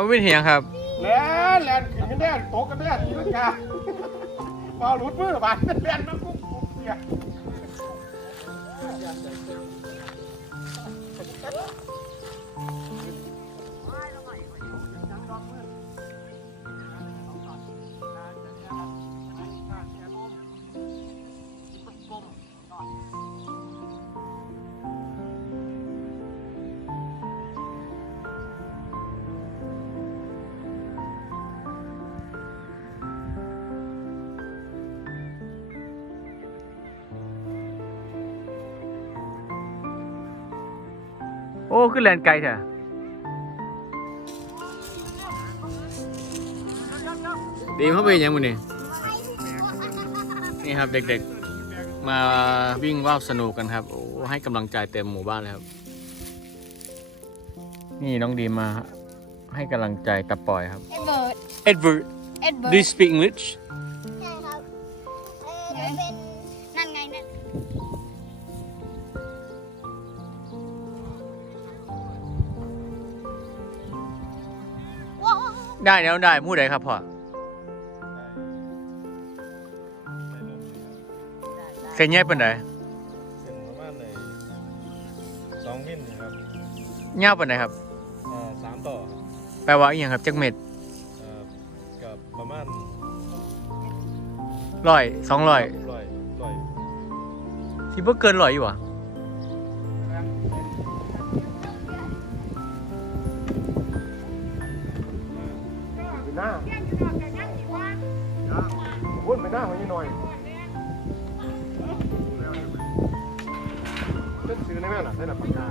มาวิ่งเหียงครับ แล่นแล่นขึ้นกันแน่ตกกันแน่ทีลังกาเมาหลุดมือบานแล่นมาปุ๊บปุ๊บเนี่ย โอ้ขึ้นแลนไกลเถอะดีมเข้าไปยังมือนี่นี่ครับเด็กๆ มาวิ่งว่าวสนุกกันครับ โอ้ให้กำลังใจเต็มหมู่บ้านเลยครับ นี่น้องดีมมาให้กำลังใจตะปอยครับ เอ็ดเบิร์ด Edward เอ็ดเบิร์ do ด you speak English ใช่ครับเออมันเป็นนั่ ได้แล้วได้มู่ใดครับพ่อเส้นใหญ่เป็นไดเส้นประมาณในสองมิลครับยาวเป็นไดครับเอ่อสามต่อครับแปลว่าอีหยังครับจักเม็ดเอ่อกับประมาณร้อยสองร้อยร้อยร้อยสิบ่เกินร้อยอยู่วะ หน้าวุ่นไปหน้าของยี่หน่อยเส้นซื้อในแม่น่ะได้หลับปากกา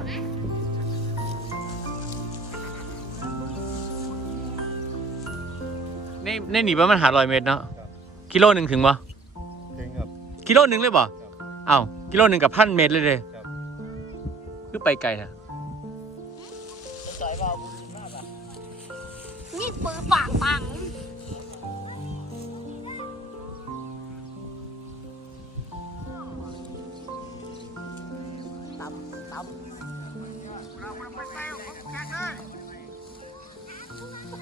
ในในหนีประมาณหาร้อยเมตรเนาะกิโลหนึ่งถึงบ่เก่งครับกิโลหนึ่งเลยบ่อ้าวกิโลหนึ่งกับพันเมตรเลยเลยครับคือไปไกลนะนี่ ปืนปังปัง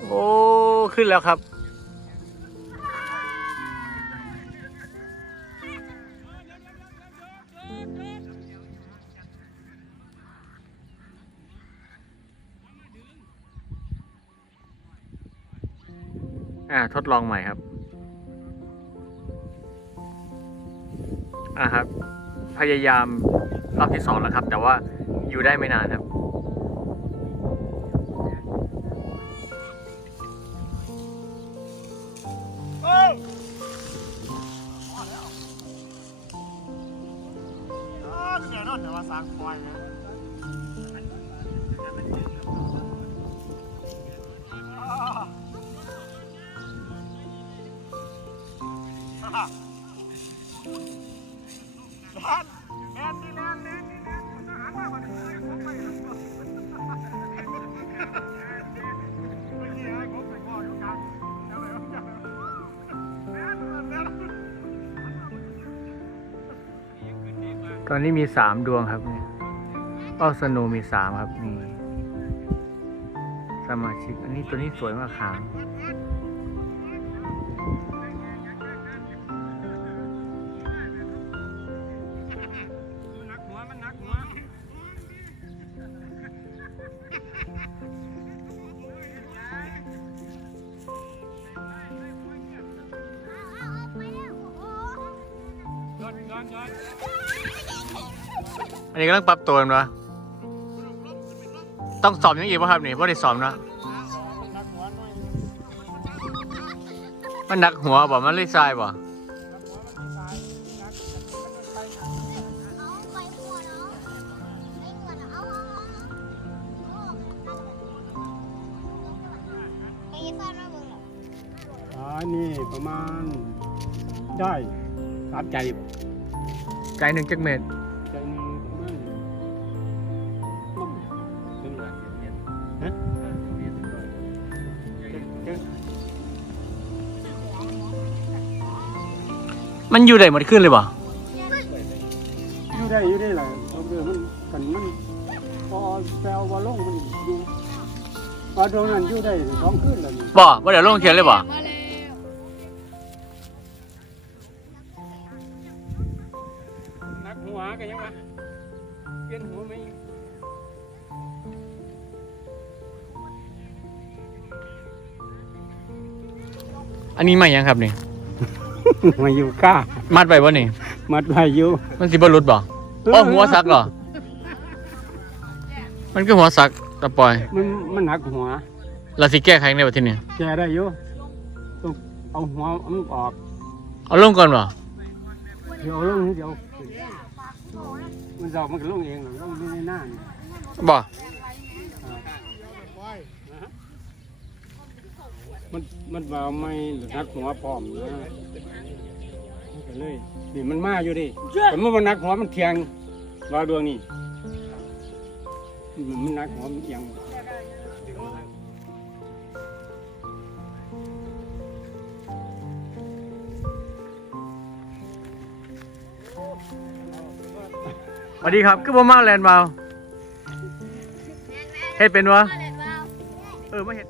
โอ้ ขึ้นแล้วครับ อ่า ทดลองใหม่ครับ อ่าครับ พยายามรอบที่สองแล้วครับ แต่ว่าอยู่ได้ไม่นานครับเหนื่ยนอนแต่ว่าสางควายนะ แลนแลนนี่แลนแลนนี่แลนทหารมาก่อนเลยผมไปเมื่อกี้ให้ผมไปก่ออยู่กลางเดี๋ยวเลยเดี๋ยวเลยแลนแลนตอนนี้มีสามดวงครับเนี่ยอ้อสโนมีสามครับนี่ สมาชิก อันนี้ตัวนี้สวยมากขาง อันนี้กำลังปรับตัวกันวะต้องสอบยังอีกป่ะครับนี่ว่าได้สอบเนะมันหนักหัวบ่มันเลยทรายบ่อาไปหัวเนาะไม่หัวเนาะเอาเอาเอาเอาไอ้ซ่อนมามึงเหรออันนี้ประมาณได้สามใจบ่ ใจหนึ่งจักเม็ดใจหนึงประมาณถึงหลายเสียงฮะเจ๊มันอยู่ได้หมดขึ้นเลยบ่อยู่ได้อยู่ได้แหละเราเดินมันกันมันพอแปลว่าลงมันอยู่ปลาดวงนั้นอยู่ได้สองคืนแล้วนี่บ่บ่เดี๋ยวลงเขียนเลยบ่ มาแล้ว กหัวกันยังวะเปลี่ยนหัวไหมอันนี้ไม่ยังครับนี่ มาอยู่ก้ามัดไปบ่นี่ มัดไว้อยู่มันสิบ่หลุดบ่อ๋อหัวซักเหรอ มันคือหัวซักตะปอย มันมันหนักหัวเราสิแก้ไขในวันที่นี้แกได้อยู่ต้องเอาหัวมันออก เอาลงก่อนบ่เดี๋ยวเอาลงเดี๋ยว มันจะออกมันก็ลงเองหรอกลงอยู่ในหน้านี่บ่มันมันว่าไม่นักหัวพร้อมนะมันก็เลยนี่มันมาอยู่ดิแต่เมื่อมันนักหัวมันเทียงรอดวงนี่มันนักหัวมันเอียง วัสดีครับคือบ่มาแลนด์บาวเฮ็ดเป็นวะเลยเปล่าเออมาเฮ็ด